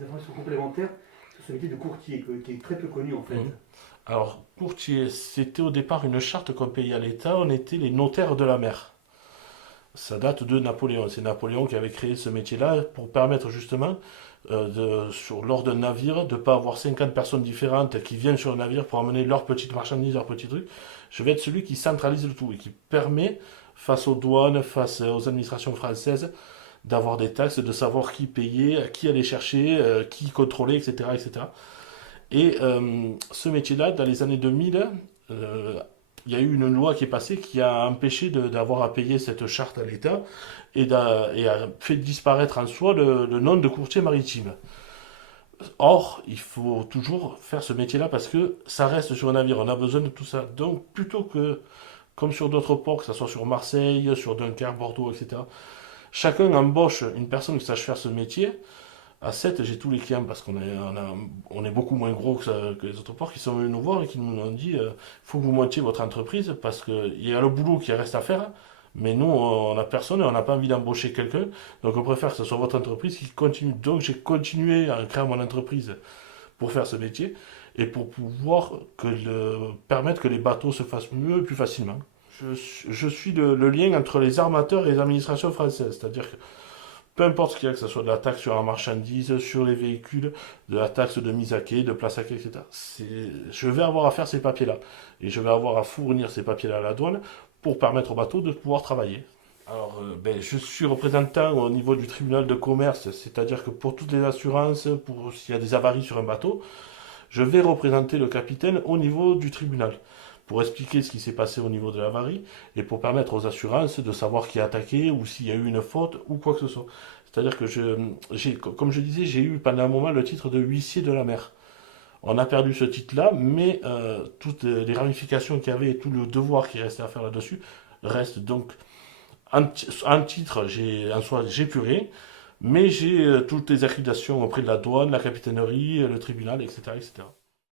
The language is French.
des informations complémentaires sur ce métier de courtier, qui est très peu connu en fait. Alors, courtier, c'était au départ une charte qu'on payait à l'État, on était les notaires de la mer. Ça date de Napoléon. C'est Napoléon qui avait créé ce métier-là pour permettre justement, lors d'un navire, de ne pas avoir 50 personnes différentes qui viennent sur le navire pour amener leurs petites marchandises, leurs petits trucs. Je vais être celui qui centralise le tout et qui permet, face aux douanes, face aux administrations françaises, d'avoir des taxes, de savoir qui payer, qui aller chercher, qui contrôler, etc. etc. Et ce métier-là, dans les années 2000, euh, il y a eu une loi qui est passée qui a empêché d'avoir à payer cette charte à l'État et a fait disparaître en soi le nom de courtier maritime. Or, il faut toujours faire ce métier-là parce que ça reste sur un navire, on a besoin de tout ça. Donc, plutôt que, comme sur d'autres ports, que ce soit sur Marseille, sur Dunkerque, Bordeaux, etc., chacun embauche une personne qui sache faire ce métier. À 7, j'ai tous les clients parce on est beaucoup moins gros que les autres ports qui sont venus nous voir et qui nous ont dit faut que vous montiez votre entreprise parce qu'il y a le boulot qui reste à faire, mais nous, on n'a personne et on n'a pas envie d'embaucher quelqu'un. Donc, on préfère que ce soit votre entreprise qui continue. Donc, j'ai continué à créer mon entreprise pour faire ce métier et pour pouvoir permettre que les bateaux se fassent mieux et plus facilement. Je suis le lien entre les armateurs et les administrations françaises, c'est-à-dire que peu importe ce qu'il y a, que ce soit de la taxe sur la marchandise, sur les véhicules, de la taxe de mise à quai, de place à quai, etc. Je vais avoir à faire ces papiers-là. Et je vais avoir à fournir ces papiers-là à la douane pour permettre au bateau de pouvoir travailler. Alors, je suis représentant au niveau du tribunal de commerce, c'est-à-dire que pour toutes les assurances, pour s'il y a des avaries sur un bateau, je vais représenter le capitaine au niveau du tribunal pour expliquer ce qui s'est passé au niveau de l'avarie et pour permettre aux assurances de savoir qui a attaqué ou s'il y a eu une faute ou quoi que ce soit. C'est-à-dire que comme je disais, j'ai eu pendant un moment le titre de huissier de la mer. On a perdu ce titre-là, mais toutes les ramifications qu'il y avait et tout le devoir qui restait à faire là-dessus reste. Donc, en titre, en soi, j'ai plus rien, mais j'ai toutes les accréditations auprès de la douane, la capitainerie, le tribunal, etc., etc.